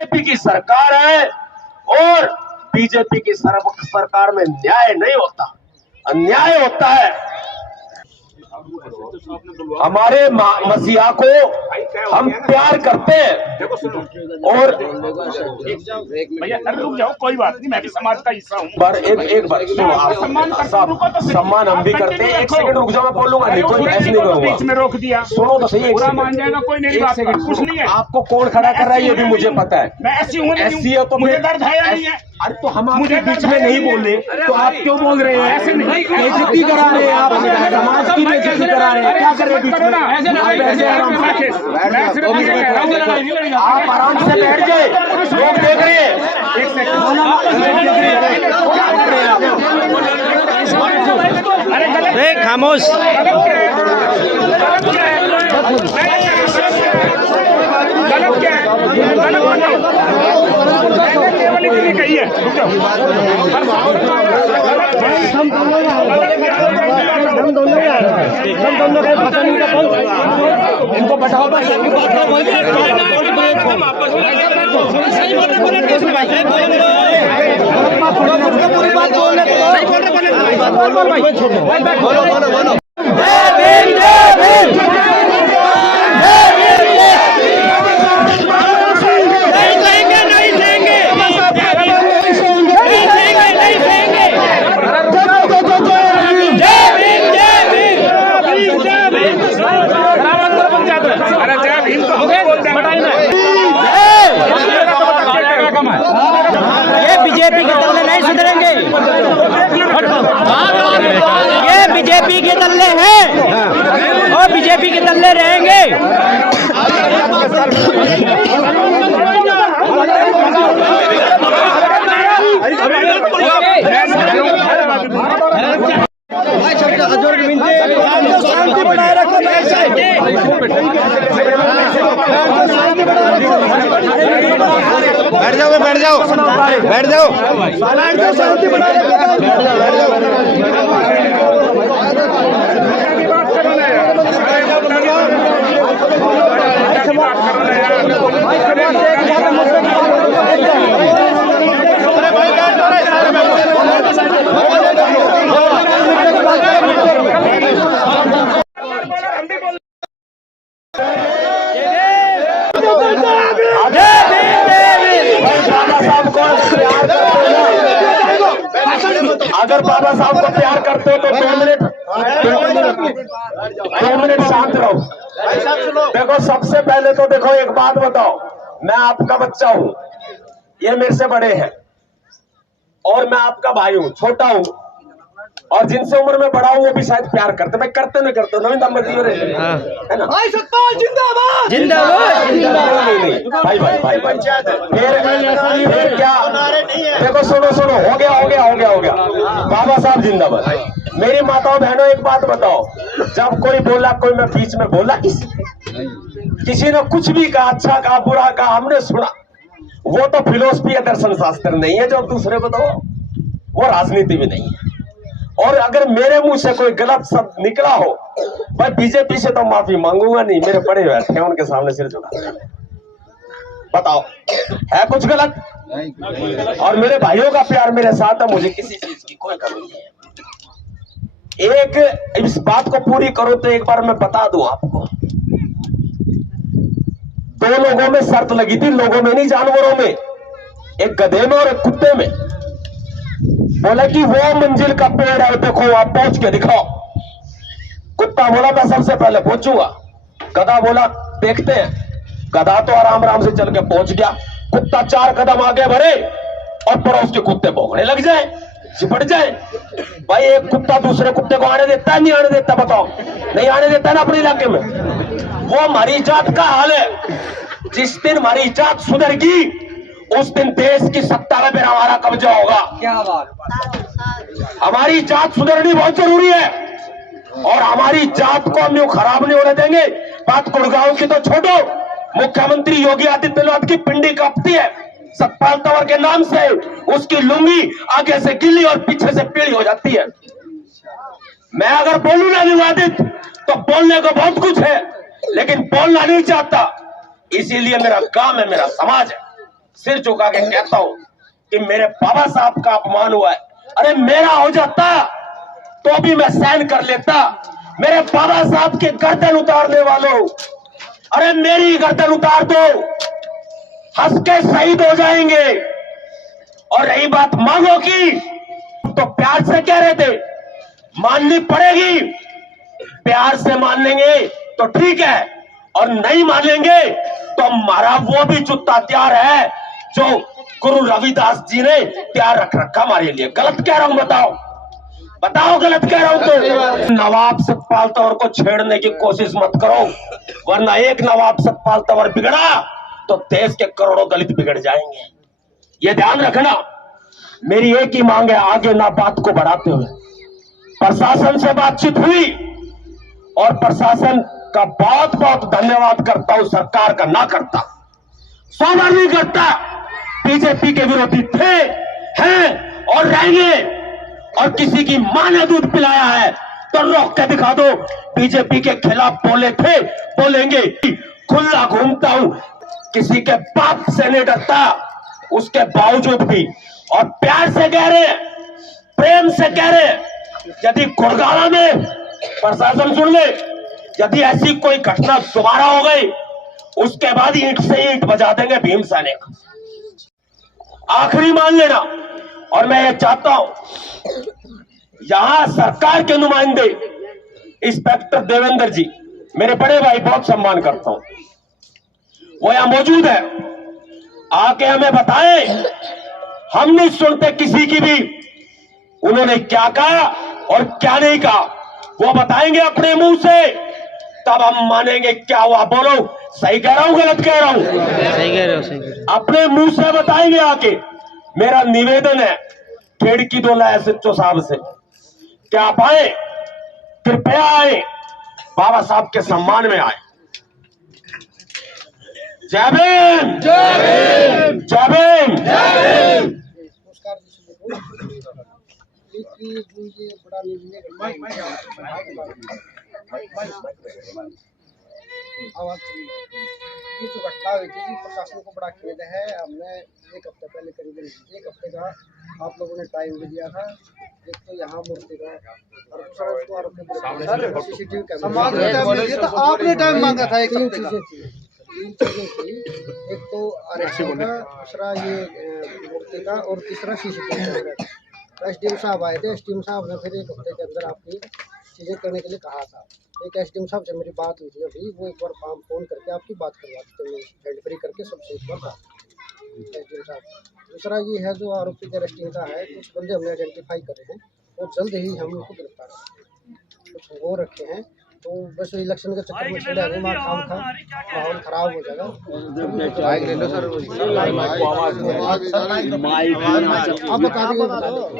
BJP की सरकार है और बीजेपी की सरकार में न्याय नहीं होता, अन्याय होता है। हमारे मसीहा को हम प्यार करते हैं और भैया रुक जाओ, कोई बात नहीं, मैं भी समाज का हिस्सा हूँ। एक बार सम्मान हम भी करते हैं। एक सेकंड रुक जाओ, मैं बोलूंगा नहीं, कोई ऐसे नहीं करूंगा। बीच में रोक दिया, सुनो तो सही, पूरा मान जाएगा कोई मेरी बात का, कुछ नहीं है। आपको कौन खड़ा कर रहा है ये भी मुझे पता है। मैं ऐसी हूँ, ऐसी है तो मुझे दर्द है या नहीं है? अरे तो हम आपके बीच में नहीं बोले तो आप क्यों बोल रहे हैं? ऐसे नहीं, बेइज्जती करा रहे हैं आप, समाज की बेइज्जती करा रहे हैं। क्या कर रहे हैं बीच में? आप आराम से बैठ जाए, लोग देख रहे हैं। एक खामोश। गलत क्या है? कही है, इनको बैठाओ, पूरी बात बोल ये बीजेपी के दल्ले नहीं सुधरेंगे, ये बीजेपी के दल्ले हैं और बीजेपी के दल्ले रहेंगे। बैठ जाओ, बैठ जाओ, बैठ जाओ, शांति बनाए अगर बाबा साहब को प्यार करते हो तो 2 मिनट शांत रहो। देखो, सबसे पहले तो देखो एक बात बताओ, मैं आपका बच्चा हूं, ये मेरे से बड़े हैं और मैं आपका भाई हूं, छोटा हूं, और जिनसे उम्र में बड़ा हूं वो भी शायद प्यार करते, मैं करते नहीं करते नवीन है ना? भाई सत्ता जिंदाबाद, जिंदाबाद, जिंदाबाद। भाई भाई भाई भाई फिर क्या? देखो सुनो, हो गया। बाबा साहब जिंदाबाद। मेरी माताओं बहनों, एक बात बताओ, जब कोई बोला, कोई मैं बीच में बोला, किसी ने कुछ भी कहा, अच्छा कहा, बुरा कहा, हमने सुना, वो तो फिलोसफी या दर्शन शास्त्र नहीं है जो दूसरे बताओ, वो राजनीति भी नहीं है। और अगर मेरे मुंह से कोई गलत शब्द निकला हो, मैं बीजेपी से तो माफी मांगूंगा नहीं, मेरे बड़े बैठे हैं उनके सामने सिर झुका। बताओ, है कुछ गलत? और मेरे भाइयों का प्यार मेरे साथ है, मुझे किसी चीज की कोई कमी नहीं है। एक इस बात को पूरी करो तो एक बार मैं बता दूं आपको, 2 लोगों में शर्त लगी थी, लोगों में नहीं जानवरों में, एक गधे में और एक कुत्ते में। बोला कि वो मंजिल का पेड़ है, देखो आप पहुंच के दिखाओ। कुत्ता बोला मैं सबसे पहले पहुंचूंगा। गधा बोला देखते हैं। गधा तो आराम से चल के पहुंच गया। कुत्ता 4 कदम आगे बढ़े और पड़ोस के कुत्ते भौंकने लग जाए, चिपट जाए। भाई एक कुत्ता दूसरे कुत्ते को आने देता है? नहीं आने देता, बताओ। नहीं आने देता ना अपने इलाके में। वो हमारी जात का हाल है। जिस दिन हमारी जात सुधरेगी उस दिन देश की सत्ता में फिर हमारा कब्जा होगा। क्या बात? हमारी जात सुधरनी बहुत जरूरी है और हमारी जात को हम यूं खराब नहीं होने देंगे। बात गुड़गांव की तो छोड़ो, मुख्यमंत्री योगी आदित्यनाथ की पिंडी कांपती है सतपाल तंवर के नाम से। उसकी लुंगी आगे से गिल्ली और पीछे से पीली हो जाती है। मैं अगर बोलूं ना विवादित तो बोलने को बहुत कुछ है, लेकिन बोलना नहीं चाहता। इसीलिए मेरा काम है, मेरा समाज है। सिर झुका के कहता हूं कि मेरे बाबा साहब का अपमान हुआ है। अरे मेरा हो जाता तो भी मैं सहन कर लेता। मेरे बाबा साहब के गर्दन उतारने वालों, अरे मेरी गर्दन उतार दो, हंस के शहीद हो जाएंगे। और रही बात मांगो की, तो प्यार से कह रहे थे, माननी पड़ेगी। प्यार से मान लेंगे तो ठीक है, और नहीं मानेंगे तो हमारा वो भी जूता तैयार है जो गुरु रविदास जी ने तैयार रख रखा हमारे लिए। गलत कह रहा हूं? बताओ गलत कह रहा हूं तो? नवाब सतपाल तंवर को छेड़ने की कोशिश मत करो, वरना एक नवाब सतपाल तंवर बिगड़ा तो देश के करोड़ों दलित बिगड़ जाएंगे। ये ध्यान रखना। मेरी एक ही मांग है, आगे ना बात को बढ़ाते हुए प्रशासन से बातचीत हुई, और प्रशासन का बहुत बहुत धन्यवाद करता हूं। सरकार का ना करता, 100 बार नहीं करता। बीजेपी के विरोधी थे, हैं और रहेंगे। और किसी की मां ने दूध पिलाया है तो रोक के दिखा दो। बीजेपी के खिलाफ बोले थे, बोलेंगे। खुला घूमता हूं, किसी के बाप से नहीं डरता, उसके बावजूद भी। और प्यार से कह रहे, प्रेम से कह रहे, यदि गुड़गांव में प्रशासन सुन ले, यदि ऐसी कोई घटना दोबारा हो गई, उसके बाद ईंट से ईंट बजा देंगे भीम सैनिक। आखिरी मान लेना। और मैं ये चाहता हूं, यहां सरकार के नुमाइंदे इंस्पेक्टर देवेंद्र जी, मेरे बड़े भाई, बहुत सम्मान करता हूं, वो यहां मौजूद है। आके हमें बताएं। हम नहीं सुनते किसी की भी, उन्होंने क्या कहा और क्या नहीं कहा, वो बताएंगे अपने मुंह से, तब हम मानेंगे क्या हुआ। बोलो, सही कह रहा हूं गलत कह रहा हूं? सही कह रहे हो, सही कह रहे हो। अपने मुंह से बताएंगे आके। मेरा निवेदन है खेड़की डोला एसएचओ साहब से, क्या आप आए, कृपया आए, बाबा साहब के सम्मान में आए। जय भीम, जय भीम, जय भीम, जय भीम। ये जो घटना हुई थी, प्रशासन को बड़ा खेद है। हमने एक हफ्ते पहले, करीबन 1 हफ्ते का आप लोगों ने टाइम भी दिया था। एक तो यहाँ मूर्ति का और दूसरा उसको आरोप सीसीटीवी कैमरा, आपने टाइम मांगा था। एक तीन चीजें थी, एक तो आरक्षण का, दूसरा ये मूर्ति का, और तीसरा सीसीटीवी कैमरा। एसडीएम साहब आए थे। एसडीएम साहब ने फिर 1 हफ्ते के अंदर आपकी चीज़ें करने के लिए कहा था। एक एसडीएम साहब से मेरी बात हुई थी अभी, वो एक बार फोन करके आपकी बात करवा देते हैं, हैंड फ्री करके सबसे एक बार एसडीएम साहब। दूसरा ये है जो आरोपी के अरेस्टिंग का है, कुछ बंदे हमने आइडेंटिफाई करे हैं और जल्द ही हम उनको गिरफ्तार कुछ वो रखे हैं। तो बस इलेक्शन के चक्कर में चले आगे, माहौल खराब हो जाएगा। आप बता दीजिए।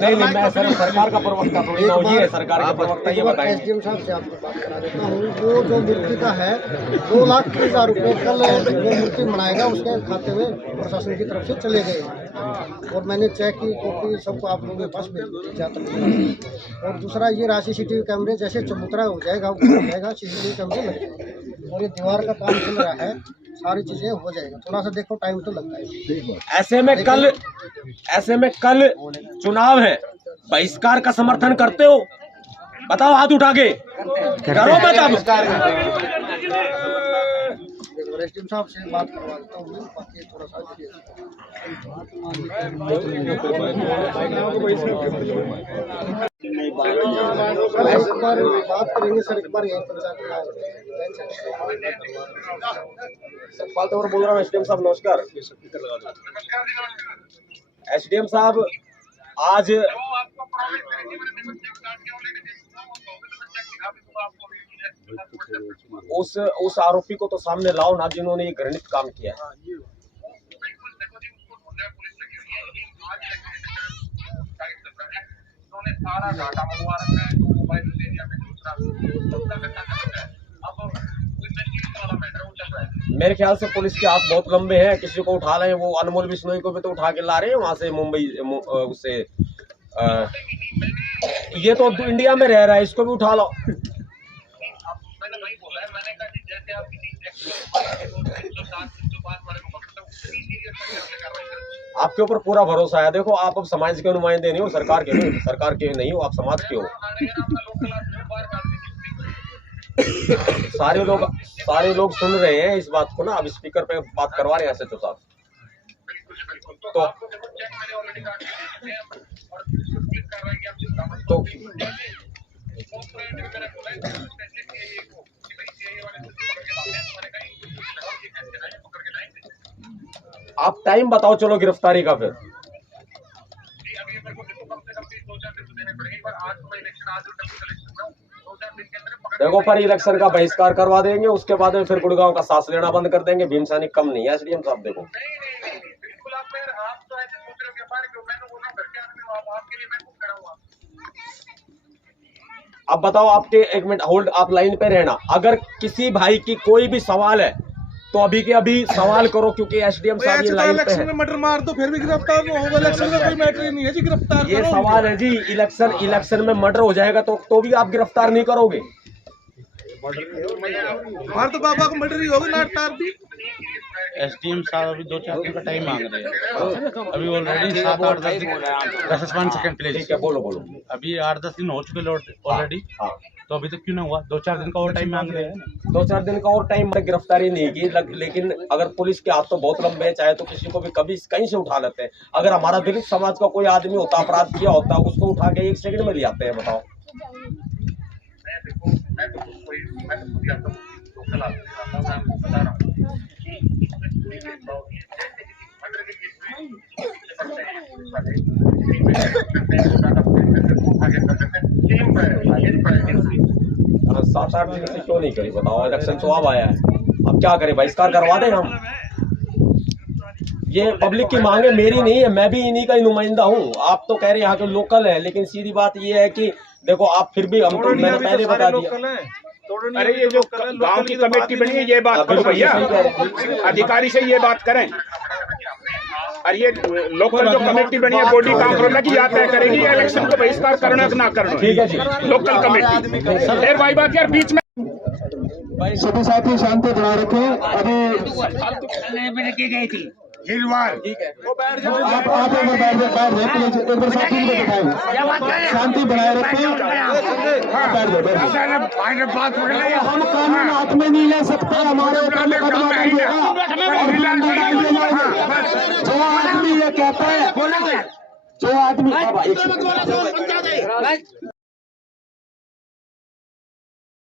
नहीं, मैं सर सरकार का प्रवक्ता थोड़ी ना है, सरकार का प्रवक्ता ये बताएं। एसडीएम साहब से आपको बात करा देता हूँ। वो जो मूर्ति का है 2,30,000 रुपये कल वो मूर्ति बनाएगा, उसके खाते में प्रशासन की तरफ से चले गए और मैंने चेक की कॉपी सबको आप लोगों के पास भेज जाता। और दूसरा ये रहा सीसीटीवी कैमरे, जैसे चबूतरा हो जाएगा सीसीटीवी कैमरे लग जाएगा। और ये दीवार का काम चल रहा है, सारी चीजें हो जाएगा। थोड़ा सा देखो, टाइम तो लगता है। ऐसे में कल चुनाव है, बहिष्कार का समर्थन करते हो? बताओ हाथ उठा के, करो मत। अब एसडीएम साहब से बात करवा देता हूँ मैं, बाकी थोड़ा सा एक बार बात करेंगे सर। एक बार यहीं पर सतपाल तंवर बोल रहा हूँ। एसडीएम साहब नमस्कार। एसडीएम साहब, आज उस आरोपी को तो सामने लाओ ना जिन्होंने ये घृणित काम किया है। सारा डाटा मंगवा रखा है, मोबाइल एरिया में दूसरा मेरे ख्याल से पुलिस के हाथ बहुत लंबे हैं, किसी को उठा रहे हैं। वो अनमोल बिश्नोई को भी तो उठा के ला रहे हैं वहां से, मुंबई उससे। ये तो इंडिया में रह रहा है, इसको भी उठा लो। मैंने वही बोला है, मैंने कहा कि जैसे आप किसी आपके ऊपर पूरा भरोसा है। देखो आप अब समाज के नुमाइंदे नहीं हो, सरकार के नहीं हो, आप समाज के हो। सारे लोग सुन रहे हैं इस बात को ना, अब स्पीकर पे बात करवा रहे हैं SHO साहब। तो आप टाइम बताओ चलो गिरफ्तारी का। फिर देखो पर इलेक्शन का बहिष्कार करवा देंगे, उसके बाद में फिर गुड़गांव का सांस लेना बंद कर देंगे। भीमसानी कम नहीं है SDM साहब। देखो अब बताओ, आपके 1 मिनट होल्ड, आप लाइन पे रहना। अगर किसी भाई की कोई भी सवाल है तो अभी के अभी सवाल करो, क्योंकि SDM साहब ये लाइन पे है। मर्डर मार दो फिर भी गिरफ्तार नहीं होगा। इलेक्शन का कोई मैटर ही नहीं है जी, गिरफ्तार ये सवाल है जी। इलेक्शन में मर्डर हो जाएगा तो भी आप गिरफ्तार नहीं करोगे। मार तो बाबा को मर्डर ही होगा, ना तार दी। SDM साहब अभी 2-4 दिन का टाइम मांग रहे हैं। अभी ऑलरेडी 7-8-10 दिन सेकंड प्लेस। ठीक है, बोलो। अभी 8-10 दिन हो चुके ऑलरेडी। तो अभी तक क्यों ना हुआ? 2-4 दिन का और टाइम मांग रहे हैं। 2-4 दिन का और टाइम में गिरफ्तारी नहीं की, लेकिन अगर पुलिस के हाथ तो बहुत लंबे हैं, चाहे तो किसी को भी कभी कहीं से उठा लेते हैं। अगर हमारा दलित समाज का कोई आदमी होता, अपराध किया होता, उसको उठा के 1 सेकंड में ले आते हैं। बताओ। सात 8 दिन से क्यों नहीं करी बताओ? इलेक्शन तो अब आया है, अब क्या करें? बहिष्कार करवा दें हम? ये पब्लिक की मांग है, मेरी नहीं है। मैं भी इन्हीं का ही नुमाइंदा हूँ। आप तो कह रहे हैं यहाँ के लोकल है, लेकिन सीधी बात ये है कि देखो आप फिर भी, हम तो मैंने पहले बता दिया। अरे ये जो गांव की कमेटी बनी है, ये बात करो भैया, अधिकारी से ये बात करें। और ये लोकल जो कमेटी बनी है, बॉडी काम करना की याद तय करेगी इलेक्शन को बहिष्कार करना ना करना। ठीक है जी, लोकल कमेटी। फिर भाई बात यार बीच में सभी साथी शांति बनाए रखें। अभी गई थी हिलवार। आप एक बार बैठ जाए, एक बार साथी को दिखाएं। शांति बनाए रखें। बात हम कानून हाथ में नहीं ले सकते, हमारे ऊपर मुकदमा दर्ज होगा। जो आदमी ये कहता है, जो आदमी